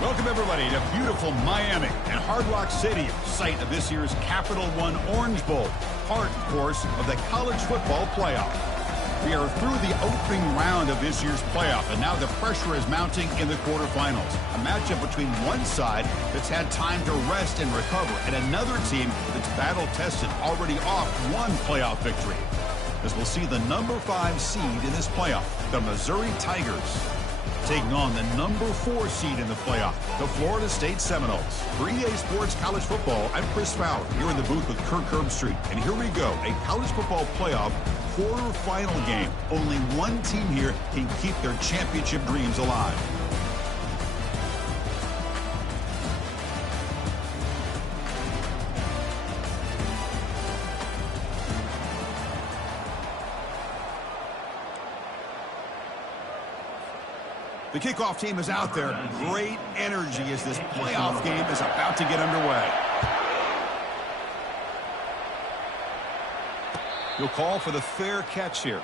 Welcome, everybody, to beautiful Miami and Hard Rock Stadium, site of this year's Capital One Orange Bowl, part, of course, of the college football playoff. We are through the opening round of this year's playoff, and now the pressure is mounting in the quarterfinals. A matchup between one side that's had time to rest and recover, and another team that's battle-tested, already off one playoff victory. As we'll see the number 5 seed in this playoff, the Missouri Tigers, taking on the number 4 seed in the playoff, the Florida State Seminoles. For EA Sports College Football, I'm Chris Fowler, here in the booth with Kirk Herbstreit. And here we go, a college football playoff quarterfinal game. Only one team here can keep their championship dreams alive. The kickoff team is out there. Great energy as this playoff game is about to get underway. He'll call for the fair catch here.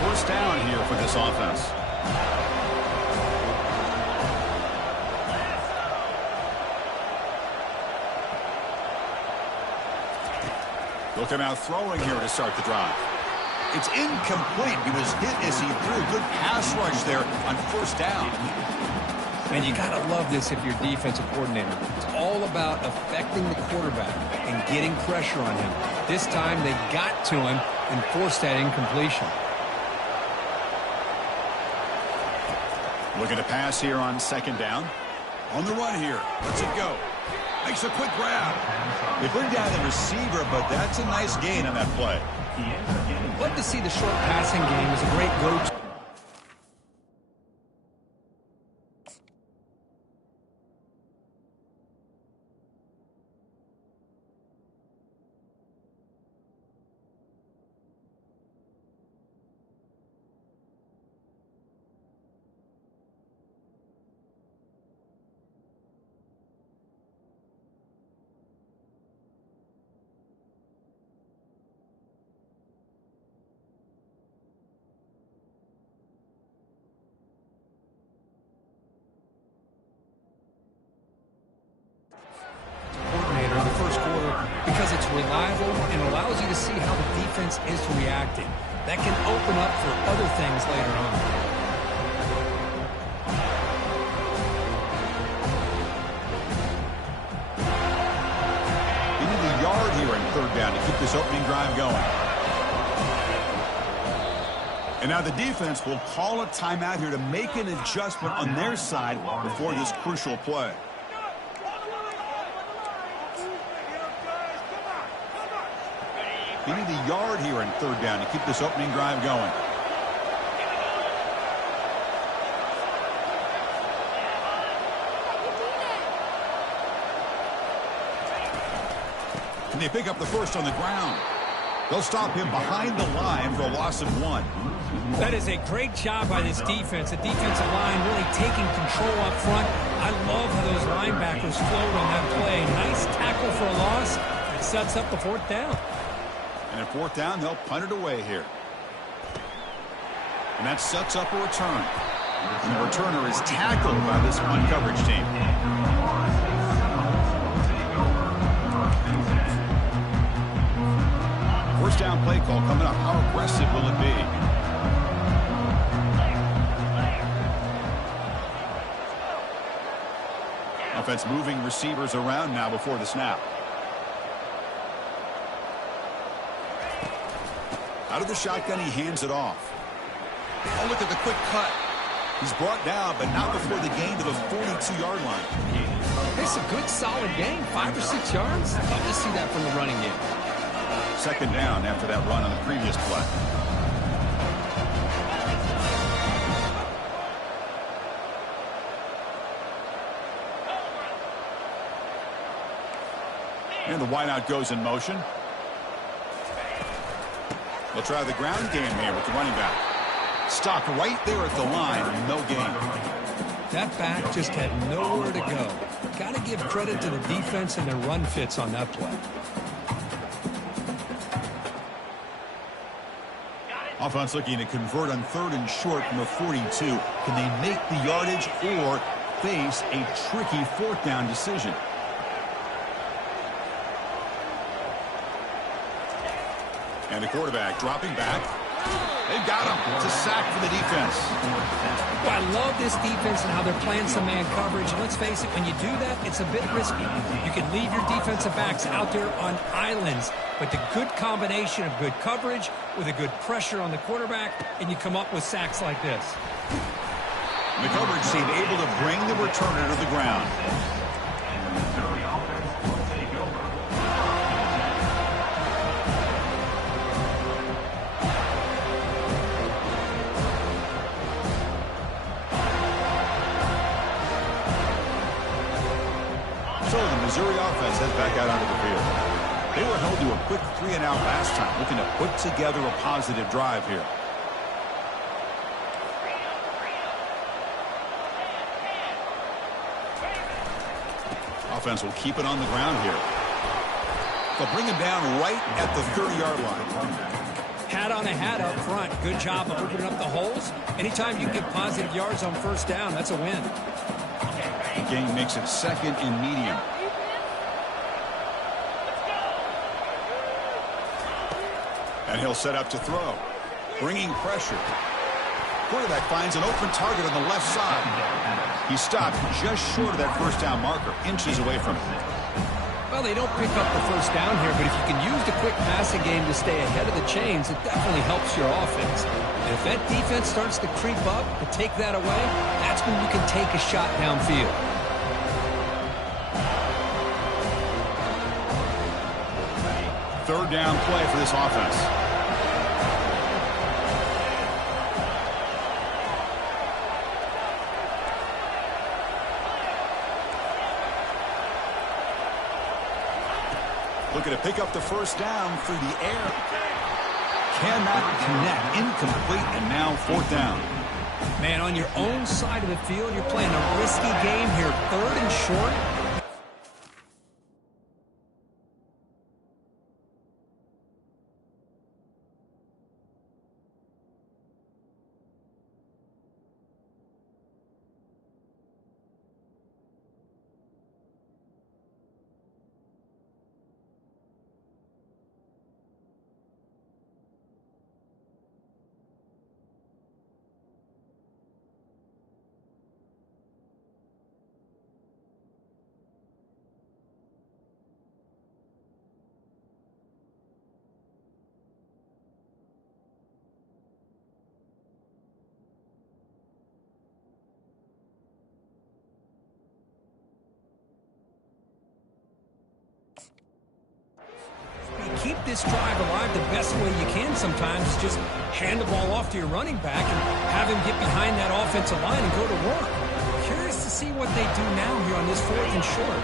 First down here for this offense. Looking out throwing here to start the drive. It's incomplete. He was hit as he threw a good pass rush there on first down. And you got to love this if you're defensive coordinator. It's all about affecting the quarterback and getting pressure on him. This time they got to him and forced that incompletion. Looking to pass here on second down. On the run here. Let's it go. Makes a quick grab. They bring down the receiver, but that's a nice gain on that play. Love to see the short passing game as a great go-to. It's reliable and allows you to see how the defense is reacting. That can open up for other things later on. They need a yard here in third down to keep this opening drive going. And now the defense will call a timeout here to make an adjustment on their side before this crucial play. You need a yard here in third down to keep this opening drive going. And they pick up the first on the ground. They'll stop him behind the line for a loss of 1. That is a great job by this defense. The defensive line really taking control up front. I love how those linebackers flowed on that play. Nice tackle for a loss. It sets up the fourth down. And at fourth down, they'll punt it away here. And that sets up a return. And the returner is tackled by this punt coverage team. First down play call coming up. How aggressive will it be? Offense moving receivers around now before the snap. Out of the shotgun, he hands it off. Oh, look at the quick cut. He's brought down, but not before the gain to the 42-yard line. It's a good, solid gain. 5 or 6 yards. Love to see that from the running game. Second down after that run on the previous play. And the wideout goes in motion. They'll try the ground game here with the running back. Stopped right there at the line, no gain. That back just had nowhere to go. Got to give credit to the defense and their run fits on that play. Offense looking to convert on 3rd and short from the 42. Can they make the yardage or face a tricky 4th down decision? And the quarterback dropping back. They've got him. It's a sack for the defense. Well, I love this defense and how they're playing some man coverage. And let's face it, when you do that, it's a bit risky. You can leave your defensive backs out there on islands, but the good combination of good coverage with a good pressure on the quarterback, and you come up with sacks like this. The coverage team able to bring the returner to the ground. So the Missouri offense heads back out onto the field. They were held to a quick 3-and-out last time, looking to put together a positive drive here. Offense will keep it on the ground here. They'll bring him down right at the 30-yard line. Hat on a hat up front. Good job of opening up the holes. Anytime you get positive yards on 1st down, that's a win. The game makes it 2nd and medium. And he'll set up to throw. Bringing pressure. Quarterback finds an open target on the left side. He stopped just short of that 1st down marker, inches away from it. Well, they don't pick up the 1st down here, but if you can use the quick passing game to stay ahead of the chains, it definitely helps your offense. And if that defense starts to creep up to take that away, that's when you can take a shot downfield. Third down play for this offense. Looking to pick up the 1st down through the air. Cannot connect. Incomplete, and now 4th down. Man, on your own side of the field, you're playing a risky game here. 3rd and short. Keep this drive alive the best way you can sometimes. Just hand the ball off to your running back and have him get behind that offensive line and go to work. Curious to see what they do now here on this 4th and short.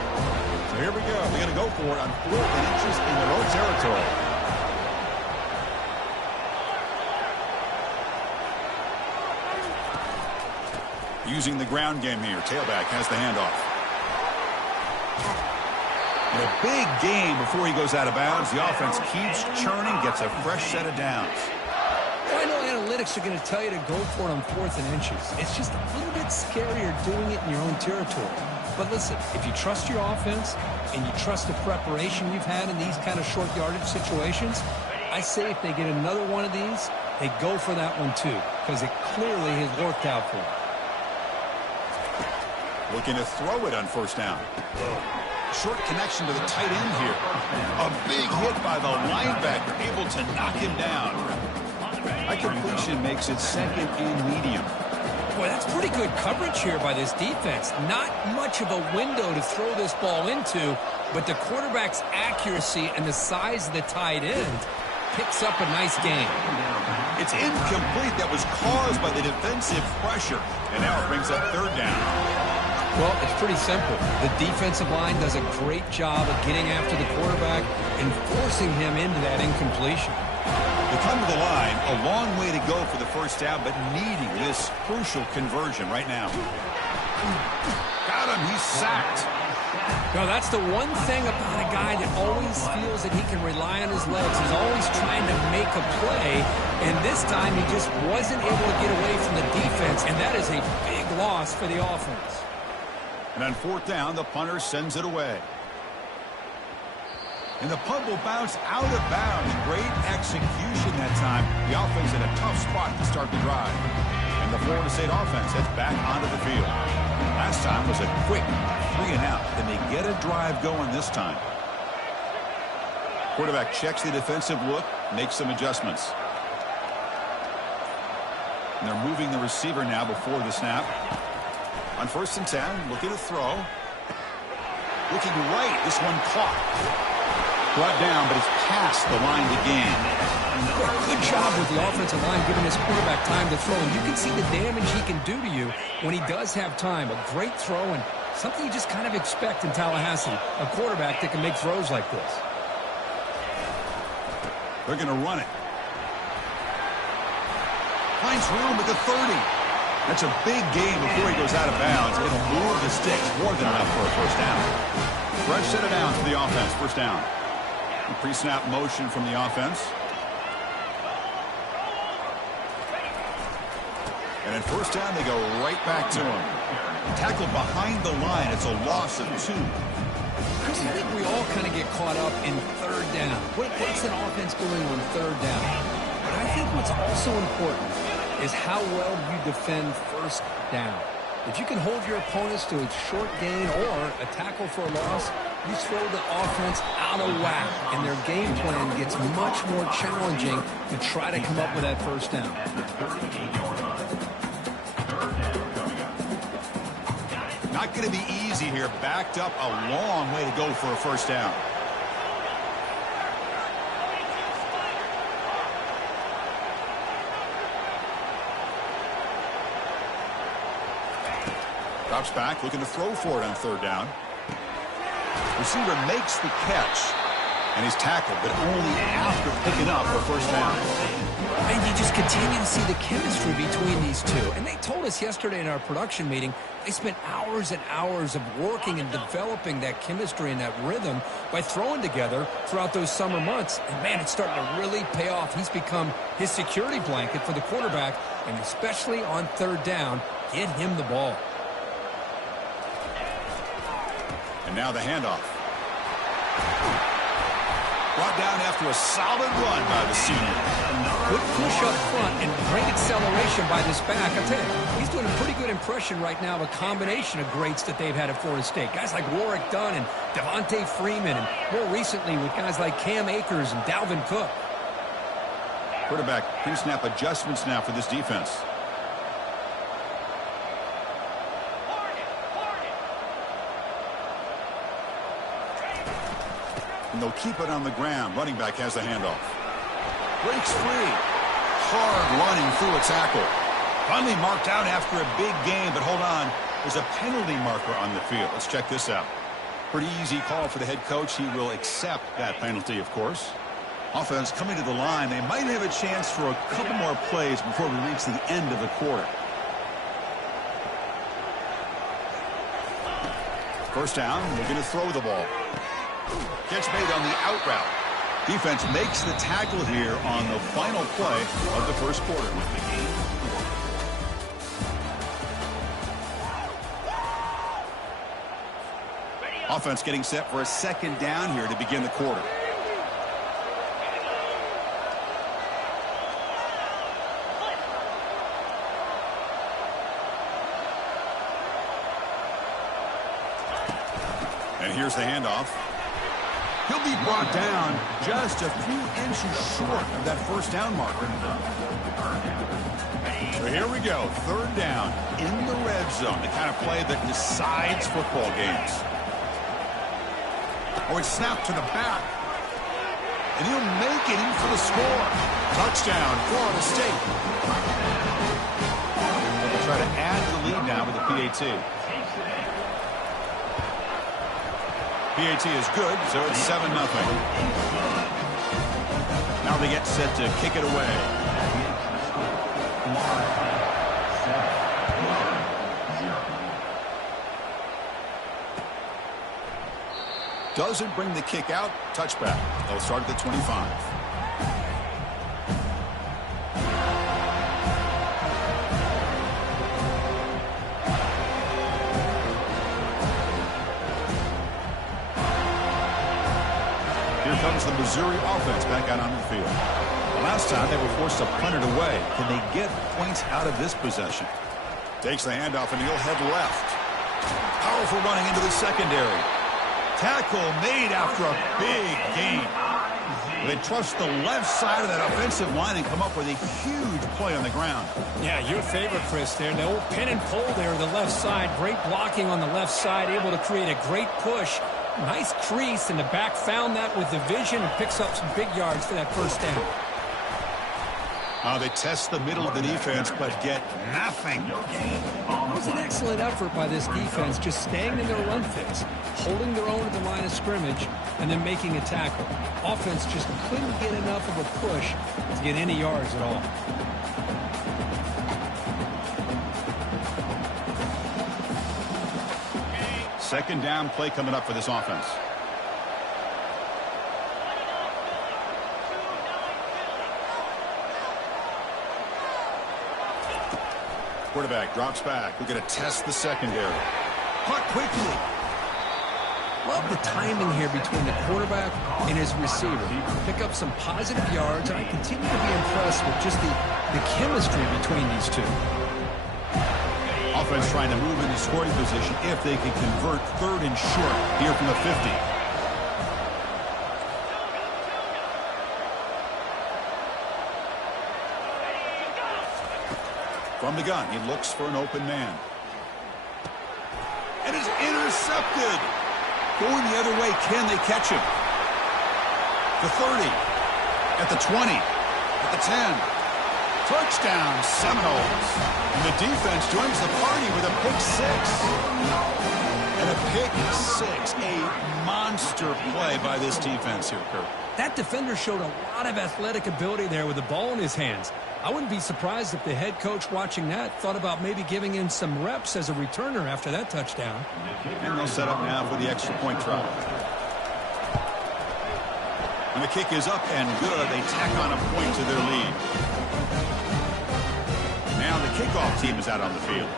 So here we go. They're going to go for it on 4th and inches in their own territory. Using the ground game here. Tailback has the handoff. And a big game before he goes out of bounds. The offense keeps churning, gets a fresh set of downs. Well, I know analytics are going to tell you to go for it on 4th and inches. It's just a little bit scarier doing it in your own territory. But listen, if you trust your offense and you trust the preparation you've had in these kind of short yardage situations, I say if they get another one of these, they go for that one too, because it clearly has worked out for them. Looking to throw it on 1st down. Short connection to the tight end here. A big hit by the linebacker, able to knock him down. That completion makes it 2nd and medium. Boy, that's pretty good coverage here by this defense. Not much of a window to throw this ball into, but the quarterback's accuracy and the size of the tight end picks up a nice gain. It's incomplete. That was caused by the defensive pressure. And now it brings up 3rd down. Well, it's pretty simple. The defensive line does a great job of getting after the quarterback and forcing him into that incompletion. They come to the line, a long way to go for the 1st down, but needing this crucial conversion right now. Got him. He's sacked. No, that's the one thing about a guy that always feels that he can rely on his legs. He's always trying to make a play, and this time he just wasn't able to get away from the defense, and that is a big loss for the offense. And on fourth down, the punter sends it away. And the punt will bounce out of bounds. Great execution that time. The offense in a tough spot to start the drive. And the Florida State offense heads back onto the field. Last time was a quick 3 and out. Then they get a drive going this time. Quarterback checks the defensive look, makes some adjustments. And they're moving the receiver now before the snap. On 1st and 10, looking to throw. Looking right, this one caught. Brought down, but it's past the line to gain. Good job with the offensive line giving his quarterback time to throw. And you can see the damage he can do to you when he does have time. A great throw and something you just kind of expect in Tallahassee. A quarterback that can make throws like this. They're going to run it. Finds room at the 30. That's a big gain before he goes out of bounds. It'll move the sticks more than enough for a first down. Fresh set it down to the offense. First down. Pre-snap motion from the offense. And at first down, they go right back to him. Tackled behind the line. It's a loss of 2. I think we all kind of get caught up in third down. What's an offense doing on third down? But I think what's also important is how well you defend first down. If you can hold your opponents to a short gain or a tackle for a loss, you throw the offense out of whack, and their game plan gets much more challenging to try to come up with that first down. Not going to be easy here. Backed up a long way to go for a first down. Drops back, looking to throw for it on third down. Receiver makes the catch, and he's tackled, but only after picking up a first down. And you just continue to see the chemistry between these two. And they told us yesterday in our production meeting, they spent hours and hours of working and developing that chemistry and that rhythm by throwing together throughout those summer months. And, man, it's starting to really pay off. He's become his security blanket for the quarterback, and especially on third down, get him the ball. And now the handoff. Brought down after a solid run by the senior. Good push up front and great acceleration by this back. I tell you, he's doing a pretty good impression right now of a combination of greats that they've had at Florida State. Guys like Warwick Dunn and Devontae Freeman, and more recently with guys like Cam Akers and Dalvin Cook. Quarterback pre-snap adjustments now for this defense. And they'll keep it on the ground. Running back has the handoff. Breaks free. Hard running through a tackle. Finally marked out after a big gain, but hold on. There's a penalty marker on the field. Let's check this out. Pretty easy call for the head coach. He will accept that penalty, of course. Offense coming to the line. They might have a chance for a couple more plays before we reach the end of the quarter. First down, they're going to throw the ball. Catch made on the out route. Defense makes the tackle here on the final play of the first quarter. Offense getting set for a second down here to begin the quarter. And here's the handoff. He'll be brought down just a few inches short of that first down marker. So here we go. Third down in the red zone. The kind of play that decides football games. Oh, it's snapped to the back. And he'll make it in for the score. Touchdown, Florida State. They'll try to add to the lead now with the PAT. PAT is good, so it's 7-0. Now they get set to kick it away. Doesn't bring the kick out. Touchback. They'll start at the 25. Here comes the Missouri offense back out on the field. The last time they were forced to punt it away. Can they get points out of this possession? Takes the handoff and he'll head left. Powerful running into the secondary. Tackle made after a big gain. They trust the left side of that offensive line and come up with a huge play on the ground. Yeah, your favorite, Chris, there. The old pin and pull there, the left side. Great blocking on the left side, able to create a great push. Nice crease, and the back found that with the vision and picks up some big yards for that first down. They test the middle of the defense, but get nothing. It was an excellent effort by this defense, just staying in their run fits, holding their own at the line of scrimmage, and then making a tackle. Offense just couldn't get enough of a push to get any yards at all. Second down play coming up for this offense. Quarterback drops back. We're going to test the secondary. Caught quickly. Love the timing here between the quarterback and his receiver. Pick up some positive yards, and I continue to be impressed with just the chemistry between these two. Offense trying to move into scoring position if they can convert third and short here from the 50. From the gun, he looks for an open man. And it's intercepted. Going the other way, can they catch him? The 30, at the 20, at the 10. Touchdown, Seminoles. And the defense joins the party with a pick six. And a pick six, a monster play by this defense here, Kurt. That defender showed a lot of athletic ability there with the ball in his hands. I wouldn't be surprised if the head coach watching that thought about maybe giving in some reps as a returner after that touchdown. And they'll set up now for the extra point try. And the kick is up and good. They tack on a point to their lead. Now the kickoff team is out on the field.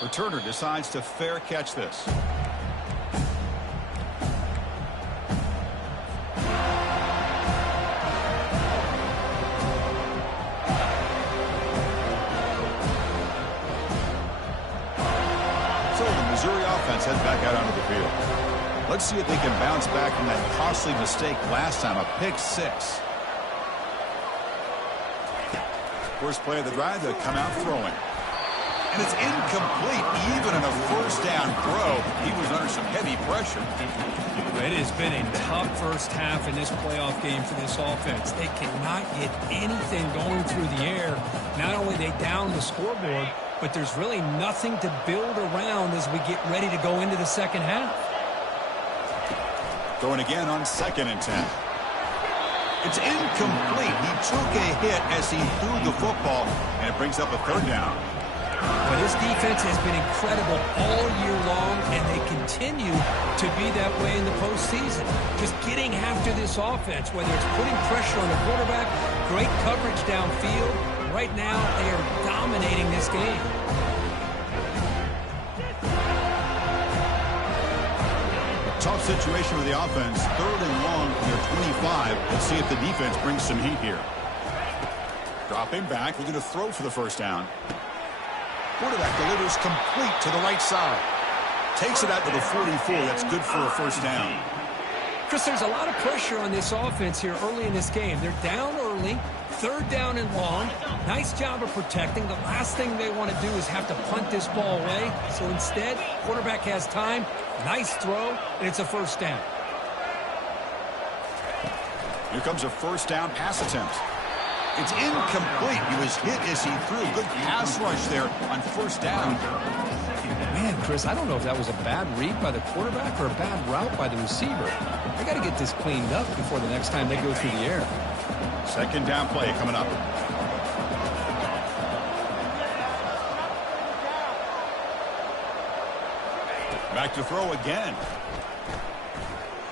Returner decides to fair catch this. So the Missouri offense heads back out onto the field. Let's see if they can bounce back from that costly mistake last time, a pick six. First play of the drive, they'll come out throwing. And it's incomplete, even in a first down throw. He was under some heavy pressure. It has been a tough first half in this playoff game for this offense. They cannot get anything going through the air. Not only they down the scoreboard, but there's really nothing to build around as we get ready to go into the second half. Going again on 2nd and 10. It's incomplete. He took a hit as he threw the football, and it brings up a third down. But his defense has been incredible all year long, and they continue to be that way in the postseason. Just getting after this offense, whether it's putting pressure on the quarterback, great coverage downfield. Right now, they are dominating this game. Tough situation for the offense. 3rd and long from their 25. Let's see if the defense brings some heat here. Dropping back. We're going to throw for the first down. Quarterback delivers complete to the right side. Takes it out to the 44. That's good for a first down. Chris, there's a lot of pressure on this offense here early in this game. They're down early, 3rd down and long. Nice job of protecting. The last thing they want to do is have to punt this ball away. So instead, quarterback has time. Nice throw, and it's a first down. Here comes a first down pass attempt. It's incomplete. He was hit as he threw. Good pass rush there on first down. Man, Chris, I don't know if that was a bad read by the quarterback or a bad route by the receiver. I got to get this cleaned up before the next time they go through the air. 2nd down play coming up. Back to throw again.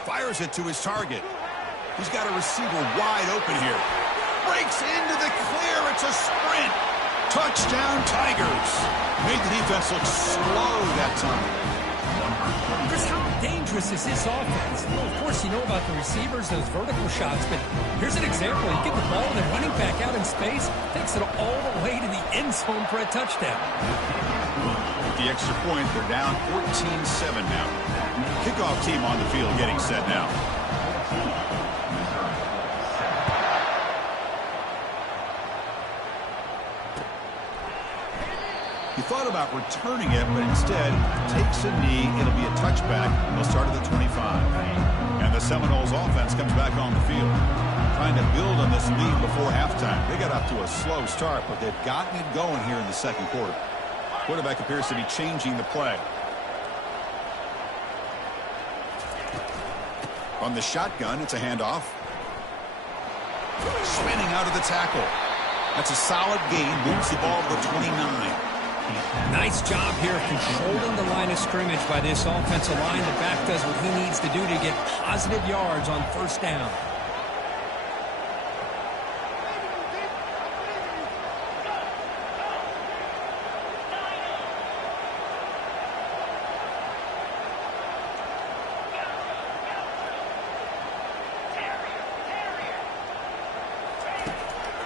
Fires it to his target. He's got a receiver wide open here. Breaks into the clear. It's a sprint. Touchdown, Tigers. Made the defense look slow that time. Chris, how dangerous is this offense? Well, of course, you know about the receivers, those vertical shots, but here's an example. You get the ball and the running back out in space, takes it all the way to the end zone for a touchdown. With the extra point, they're down 14-7 now. Kickoff team on the field getting set now. He thought about returning it, but instead takes a knee. It'll be a touchback. They'll start at the 25. And the Seminoles offense comes back on the field, trying to build on this lead before halftime. They got off to a slow start, but they've gotten it going here in the second quarter. Quarterback appears to be changing the play. From the shotgun, it's a handoff. Spinning out of the tackle. That's a solid gain. Moves the ball to the 29. Nice job here controlling the line of scrimmage by this offensive line. The back does what he needs to do to get positive yards on first down.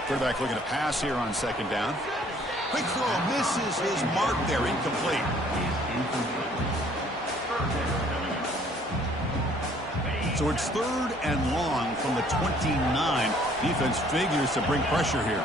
Quarterback looking to pass here on second down. Quick throw, misses his mark there, incomplete. So it's 3rd and long from the 29. Defense figures to bring pressure here.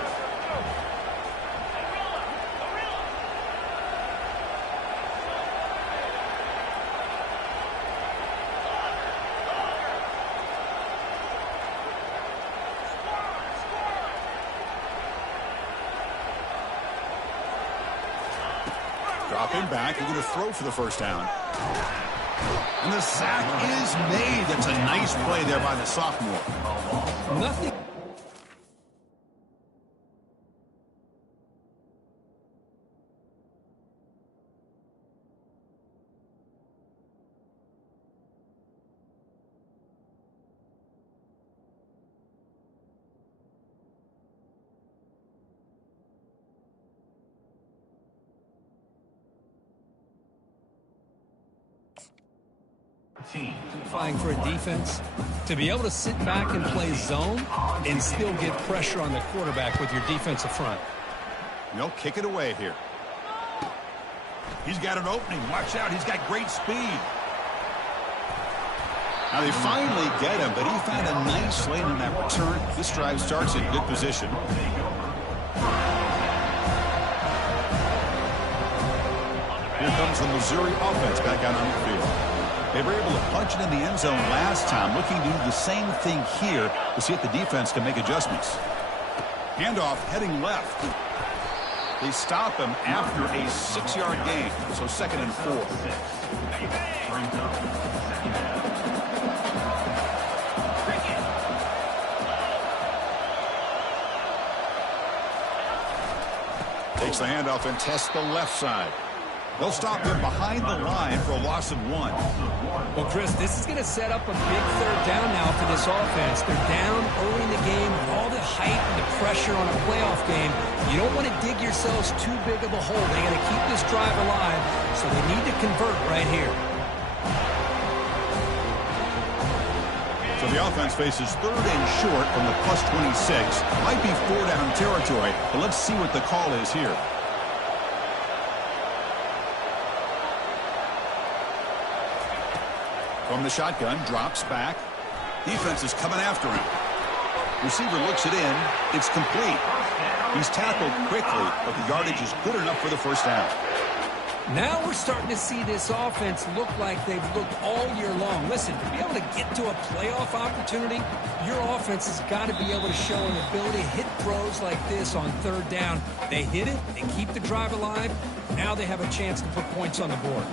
Dropping back, he's going to throw for the first down. And the sack is made. That's a nice play there by the sophomore. Nothing. Flying for a defense to be able to sit back and play zone and still get pressure on the quarterback with your defensive front. They'll kick it away here. He's got an opening. Watch out. He's got great speed. Now they finally get him, but he found a nice lane in that return. This drive starts in good position. Here comes the Missouri offense back out on the field. They were able to punch it in the end zone last time, looking to do the same thing here to see if the defense can make adjustments. Handoff heading left. They stop him after a 6-yard gain, so 2nd and 4. Takes the handoff and tests the left side. They'll stop him behind the line for a loss of 1. Well, Chris, this is going to set up a big 3rd down now for this offense. They're down early in the game with all the hype and the pressure on a playoff game. You don't want to dig yourselves too big of a hole. They got to keep this drive alive, so they need to convert right here. So the offense faces 3rd and short from the +26. Might be 4-down territory, but let's see what the call is here. From the shotgun, drops back. Defense is coming after him. Receiver looks it in. It's complete. He's tackled quickly, but the yardage is good enough for the first down. Now we're starting to see this offense look like they've looked all year long. Listen, to be able to get to a playoff opportunity, your offense has got to be able to show an ability to hit throws like this on 3rd down. They hit it, they keep the drive alive. Now they have a chance to put points on the board.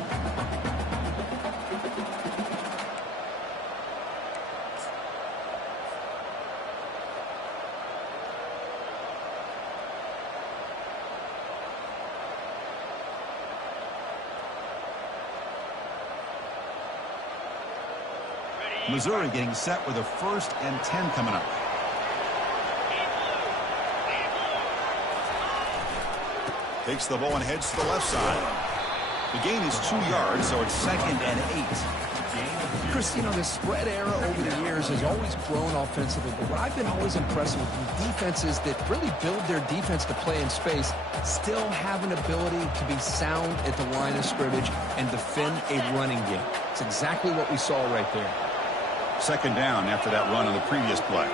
Missouri getting set with a 1st and 10 coming up. Takes the ball and heads to the left side. The gain is 2 yards, so it's 2nd and 8. Chris, you know, the spread era over the years has always grown offensively, but what I've been always impressed with defenses that really build their defense to play in space still have an ability to be sound at the line of scrimmage and defend a running game. It's exactly what we saw right there. 2nd down after that run on the previous play.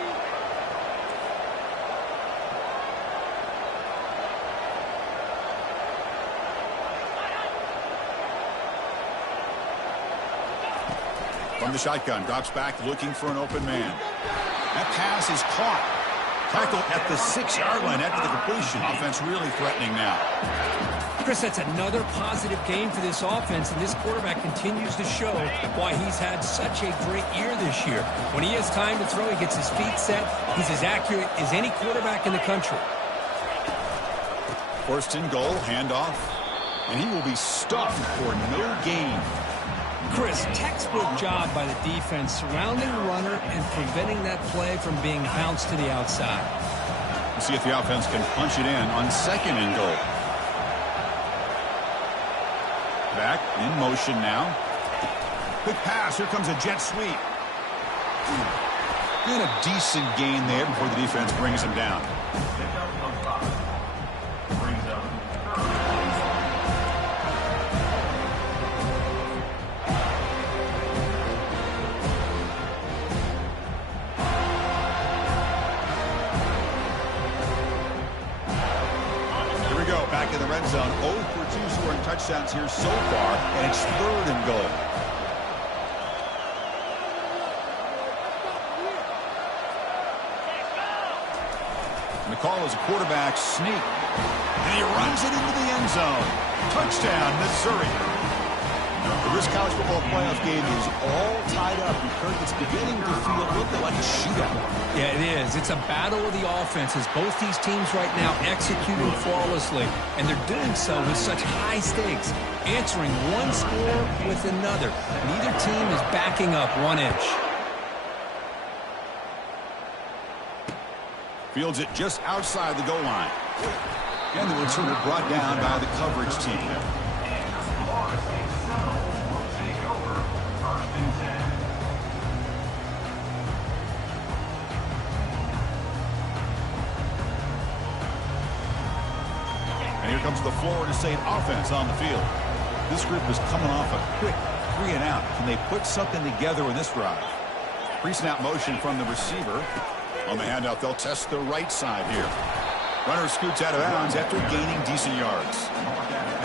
From the shotgun, drops back looking for an open man. That pass is caught. Tackle at the 6-yard line after the completion. Offense really threatening now. Chris, that's another positive game for this offense, and this quarterback continues to show why he's had such a great year this year. When he has time to throw, he gets his feet set. He's as accurate as any quarterback in the country. 1st and goal, handoff, and he will be stuffed for no gain. Chris, textbook job by the defense surrounding the runner and preventing that play from being bounced to the outside. We'll see if the offense can punch it in on 2nd and goal. Back in motion now. Quick pass. Here comes a jet sweep. And a decent gain there before the defense brings him down. Back in the red zone, 0 for 2 scoring touchdowns here so far, and it's 3rd and goal. And the call is a quarterback sneak, and he runs it into the end zone. Touchdown, Missouri. This college football playoff game is all tied up. Kirk, it's beginning to feel a little bit like a shootout. Yeah, it is. It's a battle of the offenses. Both these teams right now executing flawlessly, and they're doing so with such high stakes, answering one score with another. Neither team is backing up 1 inch. Fields it just outside the goal line. And the returner brought down by the coverage team. Here comes the Florida State offense on the field. This group is coming off a quick 3 and out. Can they put something together in this drive? Pre-snap motion from the receiver. On the handout, they'll test the right side here. Runner scoots out of bounds after gaining decent yards.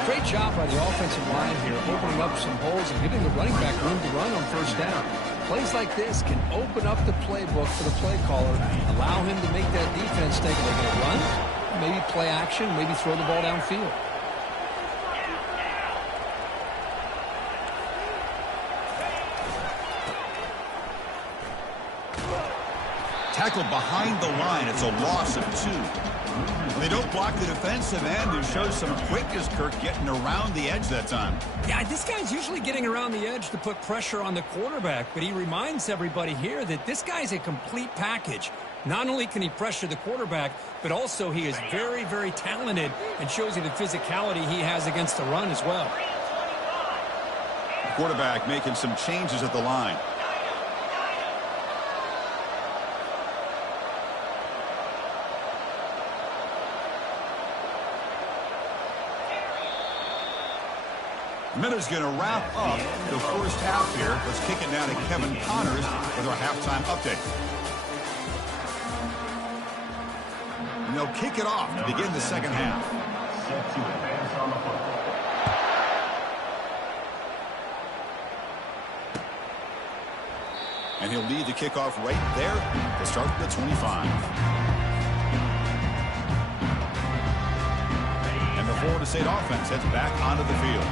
Great job by the offensive line here, opening up some holes and giving the running back room to run on 1st down. Plays like this can open up the playbook for the play caller, allow him to make that defense think they're going to run, maybe play action, maybe throw the ball downfield. Tackled behind the line. It's a loss of 2. They don't block the defensive end, who shows some quickness, Kirk, getting around the edge that time. Yeah, this guy's usually getting around the edge to put pressure on the quarterback, but he reminds everybody here that this guy's a complete package. Not only can he pressure the quarterback, but also he is very, very talented and shows you the physicality he has against the run as well. The quarterback making some changes at the line. Miller's going to wrap up the first half here. Let's kick it down to Kevin Connors with our halftime update. And they'll kick it off to begin the second half. And he'll lead the kickoff right there to start the 25. And the Florida State offense heads back onto the field.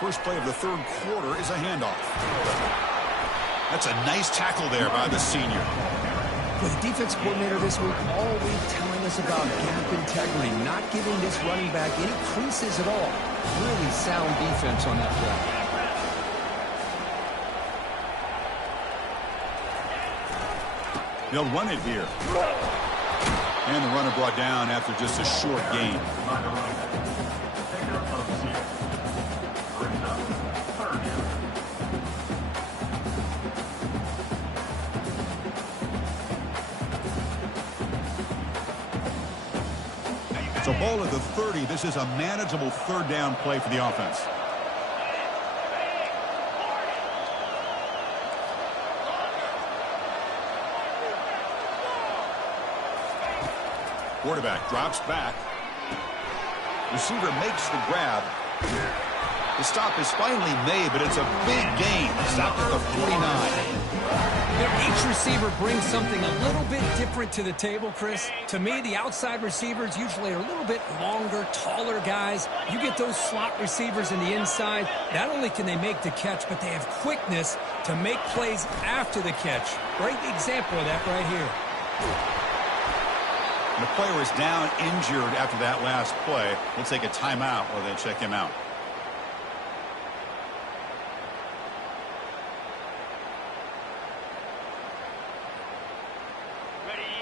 First play of the third quarter is a handoff. That's a nice tackle there by the senior. With the defense coordinator this week all week telling us about gap integrity, not giving this running back any creases at all. Really sound defense on that play. They'll run it here. And the runner brought down after just a short gain. It's a ball at the 30. This is a manageable third down play for the offense. Quarterback drops back. Receiver makes the grab. The stop is finally made, but it's a big gain. Stopped at the 49. You know, each receiver brings something a little bit different to the table, Chris. To me, the outside receivers usually are a little bit longer, taller guys. You get those slot receivers in the inside, not only can they make the catch, but they have quickness to make plays after the catch. Great example of that right here. The player is down injured after that last play. We'll take a timeout while they check him out.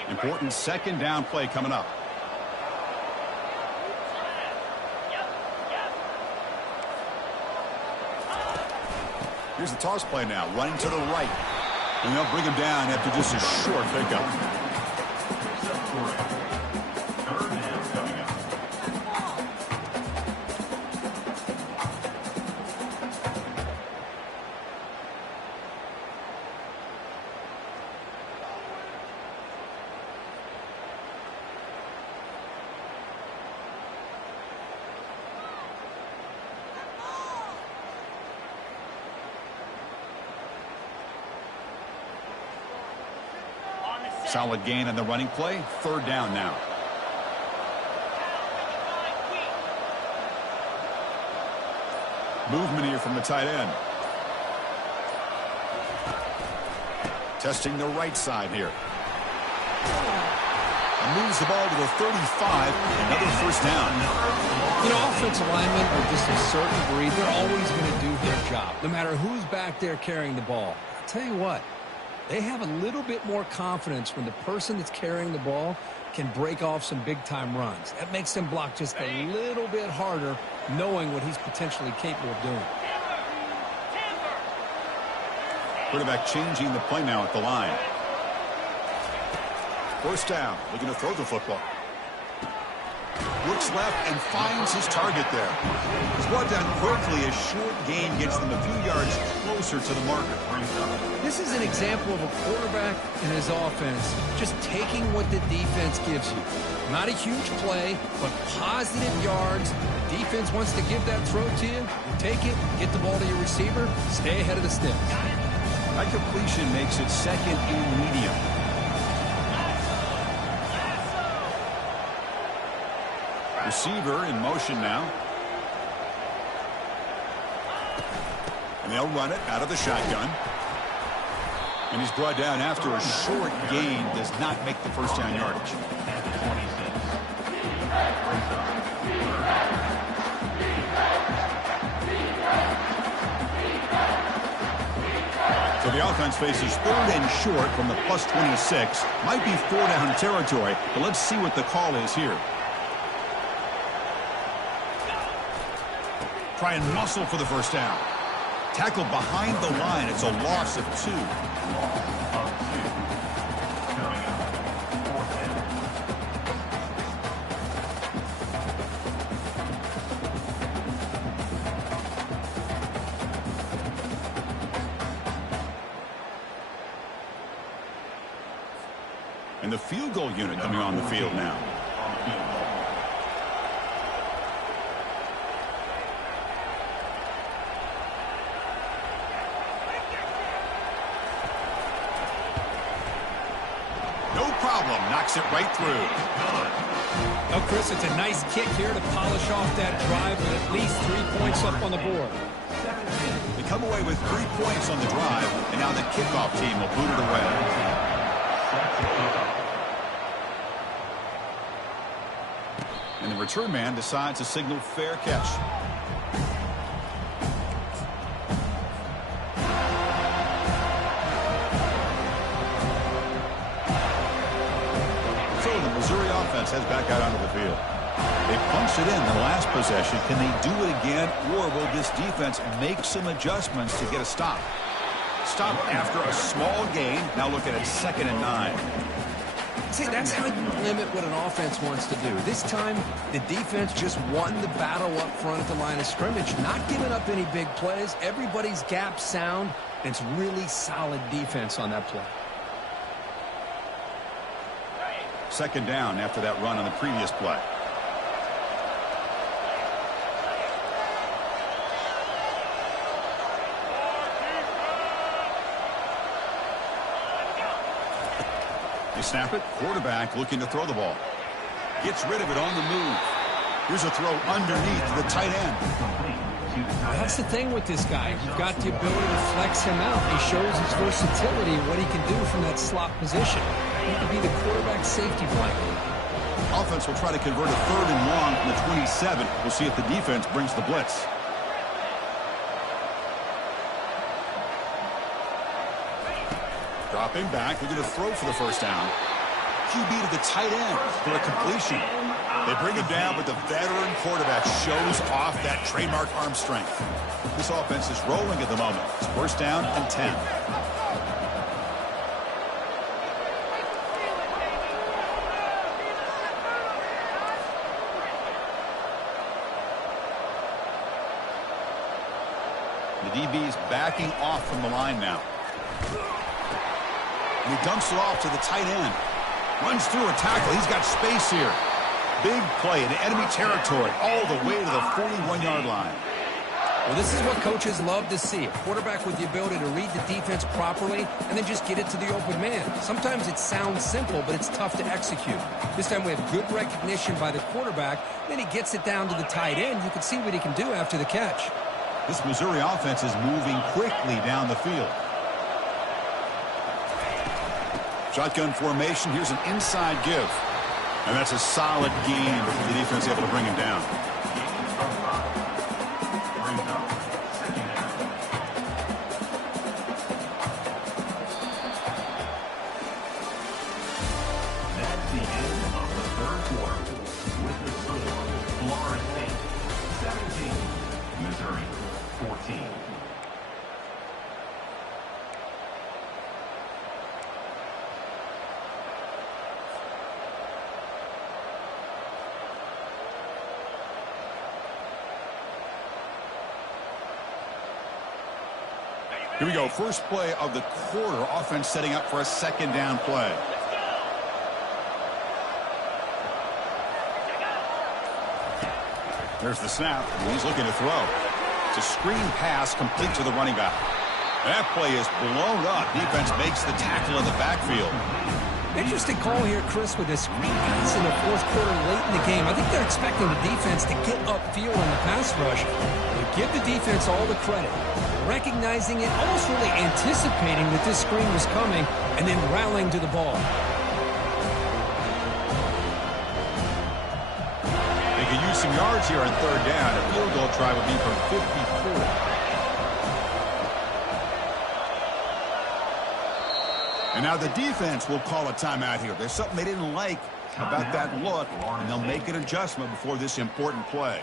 Important second down play coming up. Here's the toss play now, running to the right. And they'll bring him down after just a short pickup. Solid gain on the running play. Third down now. Movement here from the tight end. Testing the right side here. And moves the ball to the 35. Another first down. You know, offensive linemen are just a certain breed. They're always going to do their job, no matter who's back there carrying the ball. I'll tell you what. They have a little bit more confidence when the person that's carrying the ball can break off some big-time runs. That makes them block just a little bit harder, knowing what he's potentially capable of doing. Quarterback changing the play now at the line. First down, looking to throw the football. Looks left and finds his target there. He's brought down quickly. A short gain gets them a few yards closer to the marker. This is an example of a quarterback and his offense just taking what the defense gives you. Not a huge play, but positive yards. The defense wants to give that throw to you. You take it, get the ball to your receiver, stay ahead of the sticks. That completion makes it second and medium. Receiver in motion now. And they'll run it out of the shotgun. And he's brought down after a short gain. Does not make the first down yardage. So the offense faces third and short from the +26. Might be 4-down territory, but let's see what the call is here. Try and muscle for the first down. Tackled behind the line. It's a loss of 2. And the field goal unit coming on the field now. Knocks it right through. Oh, Chris, it's a nice kick here to polish off that drive with at least 3 points up on the board. They come away with 3 points on the drive, and now the kickoff team will boot it away. And the return man decides to signal fair catch. So the Missouri offense heads back out onto the field. They punched it in the last possession. Can they do it again, or will this defense make some adjustments to get a stop? Stop after a small gain. Now look at it, 2nd and 9. See, that's how you limit what an offense wants to do. This time, the defense just won the battle up front at the line of scrimmage, not giving up any big plays. Everybody's gap sound, and it's really solid defense on that play. 2nd down after that run on the previous play. They snap it. Quarterback looking to throw the ball. Gets rid of it on the move. Here's a throw underneath the tight end. That's the thing with this guy. You've got the ability to flex him out. He shows his versatility and what he can do from that slot position. He could be the quarterback safety blanket. Offense will try to convert a 3rd and long from the 27. We'll see if the defense brings the blitz. Dropping back, looking to throw for the 1st down. QB to the tight end for a completion. They bring him down, but the veteran quarterback shows off that trademark arm strength. This offense is rolling at the moment. It's 1st down and 10. The DB's backing off from the line now. And he dumps it off to the tight end. Runs through a tackle. He's got space here. Big play in enemy territory all the way to the 41-yard line. Well, this is what coaches love to see. A quarterback with the ability to read the defense properly and then just get it to the open man. Sometimes it sounds simple, but it's tough to execute. This time we have good recognition by the quarterback. Then he gets it down to the tight end. You can see what he can do after the catch. This Missouri offense is moving quickly down the field. Shotgun formation. Here's an inside give. And that's a solid gain before the defense able to bring him down. That's the end of the 3rd quarter. With the score, Florida State 17, Missouri 14. Here we go. First play of the quarter. Offense setting up for a 2nd down play. There's the snap. And he's looking to throw. It's a screen pass complete to the running back. That play is blown up. Defense makes the tackle in the backfield. Interesting call here, Chris, with this screen pass in the 4th quarter late in the game. I think they're expecting the defense to get upfield on the pass rush. They give the defense all the credit, recognizing it, almost really anticipating that this screen was coming, and then rallying to the ball. They can use some yards here on 3rd down. A field goal try would be from 54. And now the defense will call a timeout here. There's something they didn't like about that look, and they'll make an adjustment before this important play.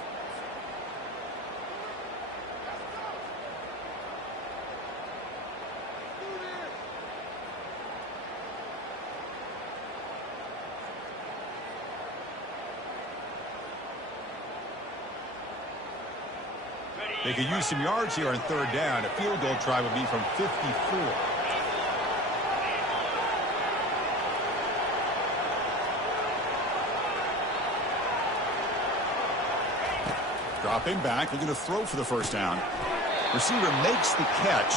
They could use some yards here on 3rd down. A field goal try would be from 54. Dropping back, looking to throw for the 1st down. Receiver makes the catch.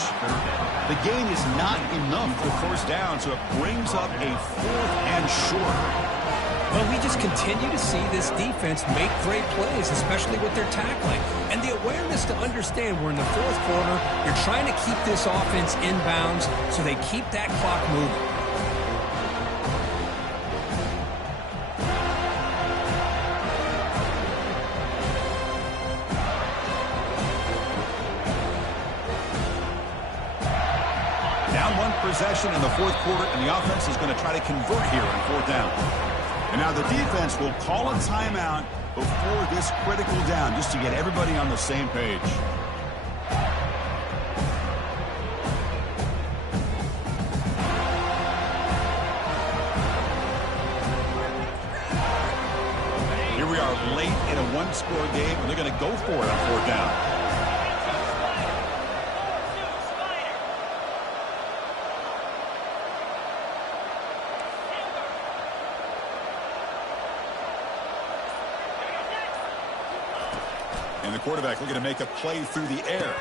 The gain is not enough for 1st down, so it brings up a 4th and short. Well, we just continue to see this defense make great plays, especially with their tackling. And the awareness to understand we're in the 4th quarter, you're trying to keep this offense in bounds so they keep that clock moving. Down one possession in the fourth quarter, and the offense is going to try to convert here on fourth down. And now the defense will call a timeout before this critical down, just to get everybody on the same page. Here we are late in a one-score game, and they're going to go for it on fourth down. And the quarterback looking to make a play through the air.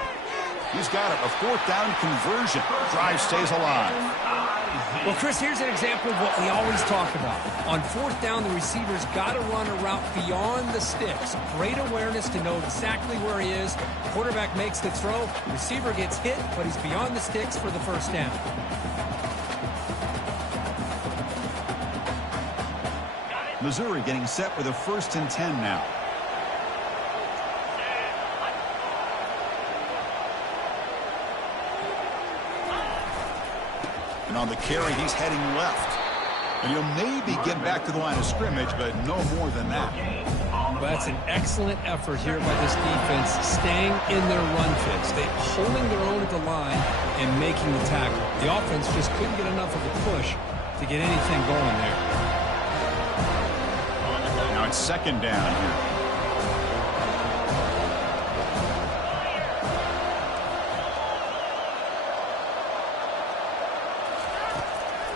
He's got it. A fourth down conversion. Drive stays alive. Well, Chris, here's an example of what we always talk about. On fourth down, the receiver's got to run a route beyond the sticks. Great awareness to know exactly where he is. Quarterback makes the throw. The receiver gets hit, but he's beyond the sticks for the first down. Missouri getting set with a 1st and 10 now. And on the carry, he's heading left. And he'll maybe get back to the line of scrimmage, but no more than that. Well, that's an excellent effort here by this defense, staying in their run fits. They're holding their own at the line and making the tackle. The offense just couldn't get enough of a push to get anything going there. Now it's 2nd down here.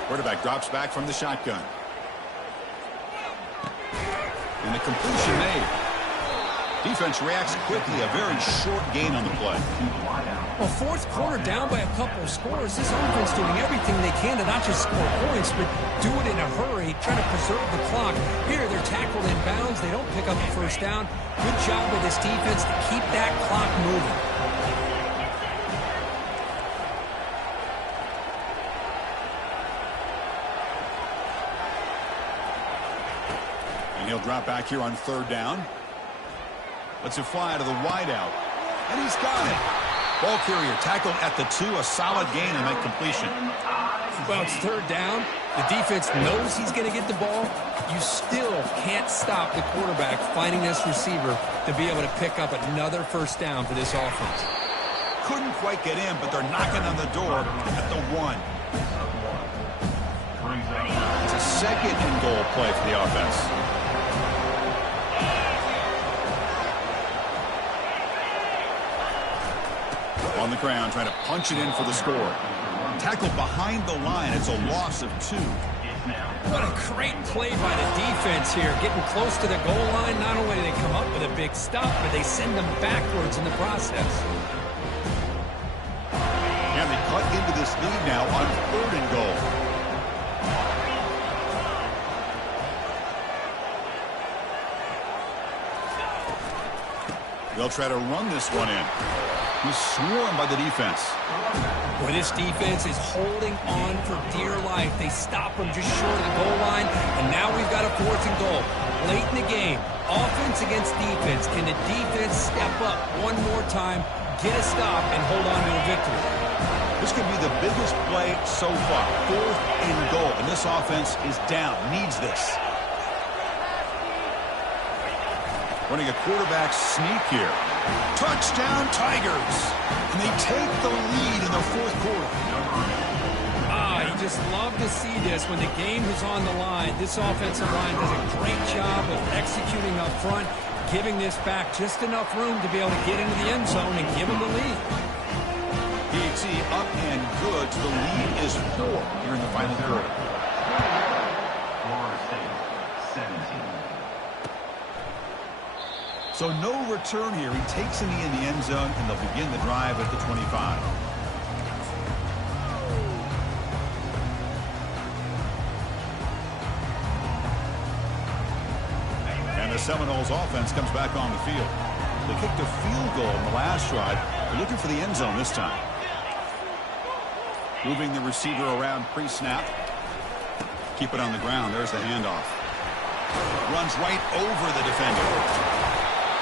Quarterback drops back from the shotgun. And the completion made. Defense reacts quickly. A very short gain on the play. Well, fourth quarter down by a couple of scores. This offense doing everything they can to not just score points, but do it in a hurry, trying to preserve the clock. Here, they're tackled in bounds. They don't pick up the first down. Good job by this defense to keep that clock moving. He'll drop back here on 3rd down. Lets it fly to the wideout. And he's got it. Ball carrier tackled at the 2. A solid gain and that completion. Well, it's 3rd down. The defense knows he's going to get the ball. You still can't stop the quarterback finding this receiver to be able to pick up another first down for this offense. Couldn't quite get in, but they're knocking on the door at the 1. It's a 2nd and goal play for the offense. On the ground, trying to punch it in for the score. Tackled behind the line. It's a loss of 2. What a great play by the defense here. Getting close to the goal line. Not only do they come up with a big stop, but they send them backwards in the process. And they cut into this lead now on 3rd and goal. They'll try to run this one in. He's swarmed by the defense. Well, this defense is holding on for dear life. They stop him just short of the goal line, and now we've got a 4th and goal. Late in the game, offense against defense. Can the defense step up one more time, get a stop, and hold on to a victory? This could be the biggest play so far. 4th and goal, and this offense is down, needs this. Running a quarterback sneak here. Touchdown, Tigers. And they take the lead in the 4th quarter. You just love to see this when the game is on the line. This offensive line does a great job of executing up front, giving this back just enough room to be able to get into the end zone and give them the lead. PHC up and good. So the lead is 4 here in the final quarter. So no return here. He takes in the end zone, and they'll begin the drive at the 25. And the Seminoles offense comes back on the field. They kicked a field goal in the last drive. They're looking for the end zone this time. Moving the receiver around pre-snap. Keep it on the ground. There's the handoff. Runs right over the defender.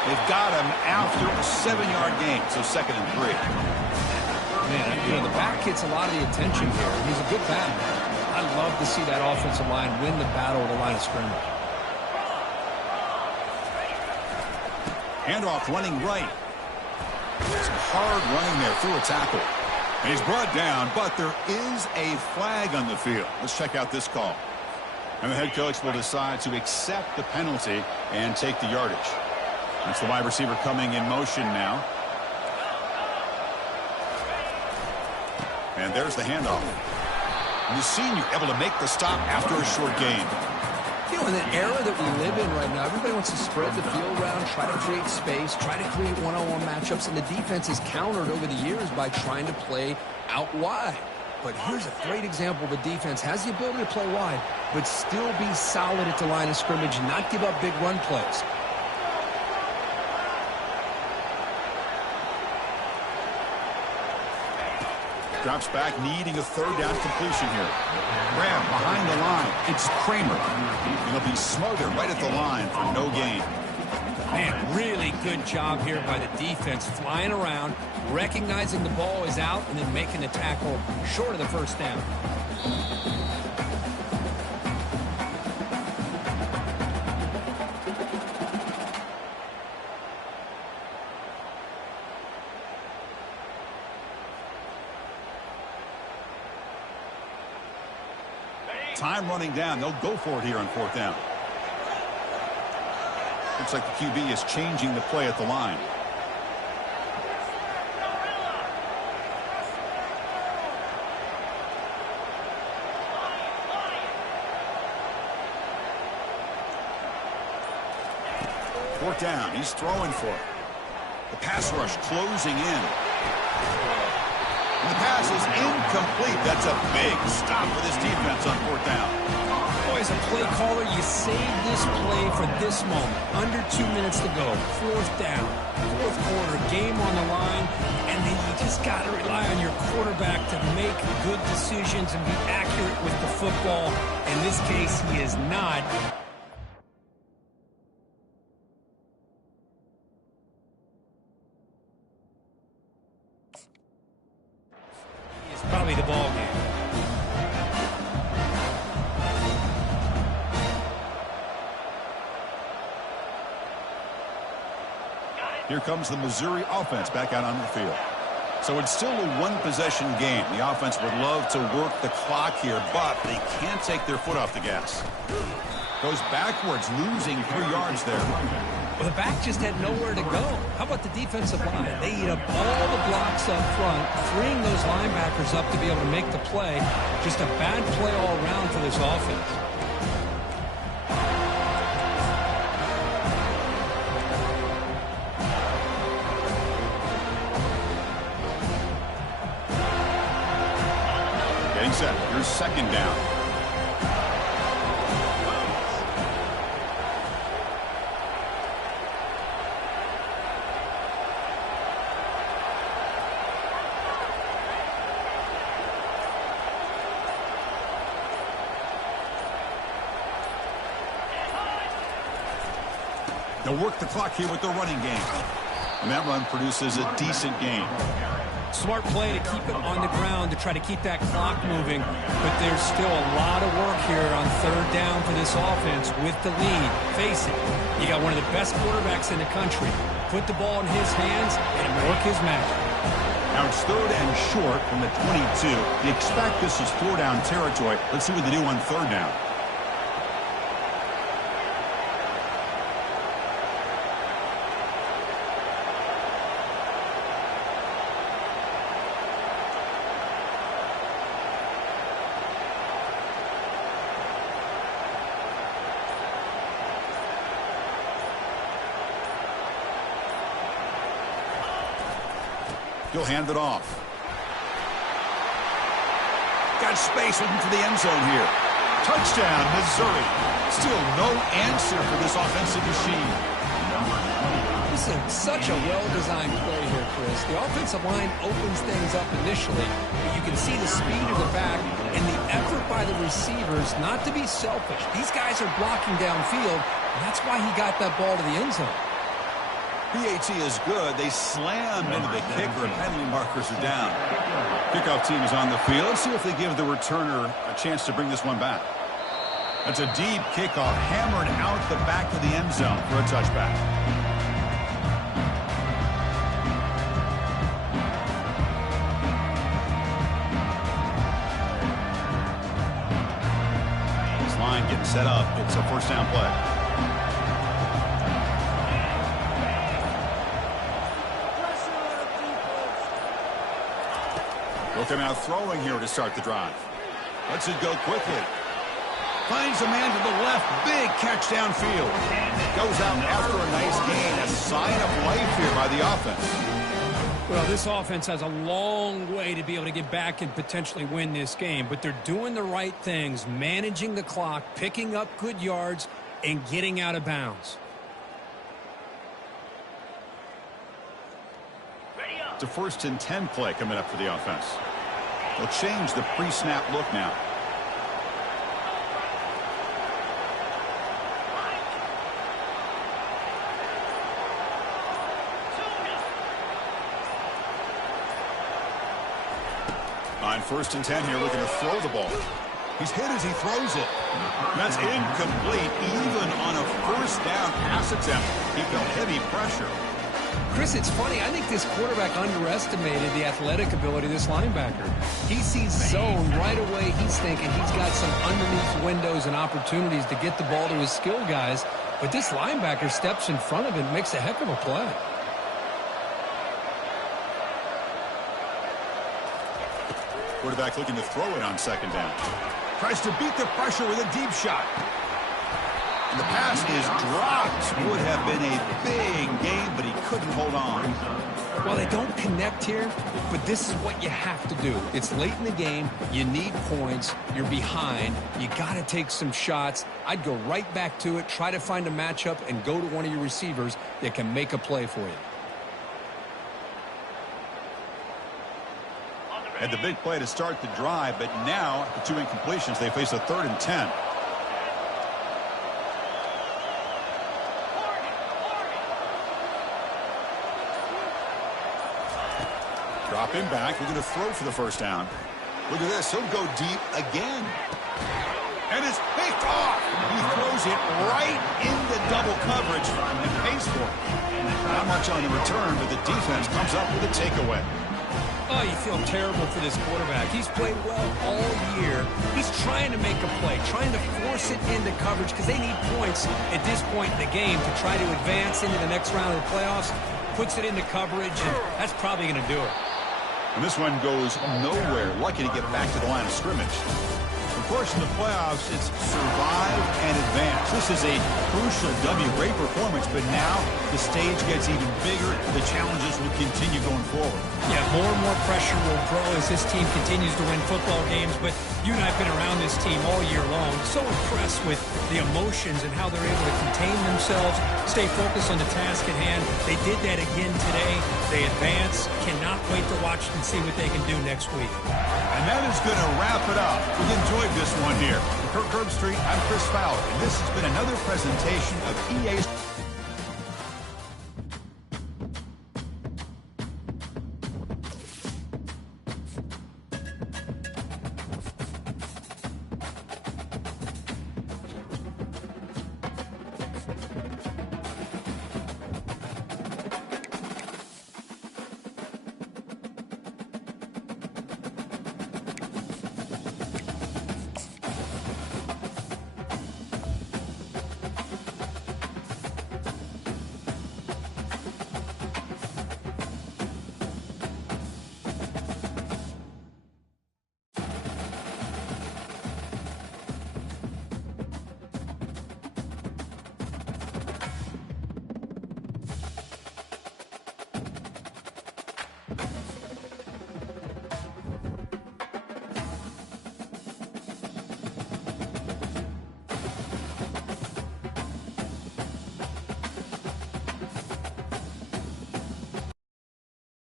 They've got him after a 7-yard gain, so 2nd and 3. Man, the back gets a lot of the attention here. He's a good batter. I love to see that offensive line win the battle at the line of scrimmage. Handoff running right. Some hard running there through a tackle. And he's brought down, but there is a flag on the field. Let's check out this call. And the head coach will decide to accept the penalty and take the yardage. It's the wide receiver coming in motion now. And there's the handoff. And the senior able to make the stop after a short gain. You know, in the era that we live in right now, everybody wants to spread the field around, try to create space, try to create one-on-one matchups, and the defense is countered over the years by trying to play out wide. But here's a great example. The defense has the ability to play wide, but still be solid at the line of scrimmage and not give up big run plays. Drops back, needing a third down completion here. Grab behind the line. It's Kramer. And he'll be smothered right at the line for no gain. Man, really good job here by the defense, flying around, recognizing the ball is out, and then making the tackle short of the first down. Time running down. They'll go for it here on fourth down. Looks like the QB is changing the play at the line. Fourth down. He's throwing for it. The pass rush closing in. And the pass is incomplete. That's a big stop for this defense on fourth down. Boy, as a play caller, you save this play for this moment. Under 2 minutes to go. Fourth down. Fourth quarter. Game on the line. And then you just got to rely on your quarterback to make good decisions and be accurate with the football. In this case, he is not. Probably the ball game. Here comes the Missouri offense back out on the field. So it's still a one-possession game. The offense would love to work the clock here, but they can't take their foot off the gas. Goes backwards, losing 3 yards there. Well, the back just had nowhere to go. How about the defensive line? They eat up all the blocks up front, freeing those linebackers up to be able to make the play. Just a bad play all around for this offense. Getting set. Here's second down. They'll work the clock here with the running game. And that run produces a decent gain. Smart play to keep it on the ground to try to keep that clock moving. But there's still a lot of work here on third down for this offense with the lead. Face it, you got one of the best quarterbacks in the country. Put the ball in his hands and work his magic. Now it's third and short from the 22. You expect this is 4-down territory. Let's see what they do on third down. He'll hand it off. Got space looking for the end zone here. Touchdown, Missouri. Still no answer for this offensive machine. This is such a well-designed play here, Chris. The offensive line opens things up initially, but you can see the speed of the back and the effort by the receivers not to be selfish. These guys are blocking downfield, and that's why he got that ball to the end zone. PAT is good. They slammed into the kicker, and penalty markers are down. Kickoff team is on the field. Let's see if they give the returner a chance to bring this one back. That's a deep kickoff, hammered out the back of the end zone for a touchback. This line getting set up. It's a first down play. Looking out throwing here to start the drive. Lets it go quickly. Finds a man to the left. Big catch downfield. Goes out after a nice gain. A sign of life here by the offense. Well, this offense has a long way to be able to get back and potentially win this game. But they're doing the right things, managing the clock, picking up good yards, and getting out of bounds. It's a 1st and 10 play coming up for the offense. They'll change the pre-snap look now. On 1st and 10 here, looking to throw the ball. He's hit as he throws it. That's incomplete. Even on a 1st down pass attempt, he felt heavy pressure. Chris, it's funny. I think this quarterback underestimated the athletic ability of this linebacker. He sees zone right away. He's thinking he's got some underneath windows and opportunities to get the ball to his skill guys. But this linebacker steps in front of him and makes a heck of a play. Quarterback looking to throw it on 2nd down. Tries to beat the pressure with a deep shot. And the pass is dropped. Would have been a big game, but he couldn't hold on. Well, they don't connect here, but this is what you have to do. It's late in the game. You need points. You're behind. You got to take some shots. I'd go right back to it, try to find a matchup, and go to one of your receivers that can make a play for you. Had the big play to start the drive, but now, the 2 incompletions, they face a 3rd and 10. Drop him back. We're going to throw for the 1st down. Look at this. He'll go deep again. And it's picked off. He throws it right into double coverage and pays for it. Not much on the return, but the defense comes up with a takeaway. Oh, you feel terrible for this quarterback. He's played well all year. He's trying to make a play, trying to force it into coverage because they need points at this point in the game to try to advance into the next round of the playoffs. Puts it into coverage, and that's probably going to do it. And this one goes nowhere. Lucky to get back to the line of scrimmage. Of course, in the playoffs, it's survive and advance. This is a crucial W. Great performance, but now the stage gets even bigger. The challenges will continue going forward. Yeah, more and more pressure will grow as this team continues to win football games. But you and I have been around this team all year long. So impressed with the emotions and how they're able to contain themselves, stay focused on the task at hand. They did that again today. They advance. Cannot wait to watch and see what they can do next week. And that is going to wrap it up. We enjoyed this one here. For Kirk Herbstreit, I'm Chris Fowler, and this has been another presentation of EA's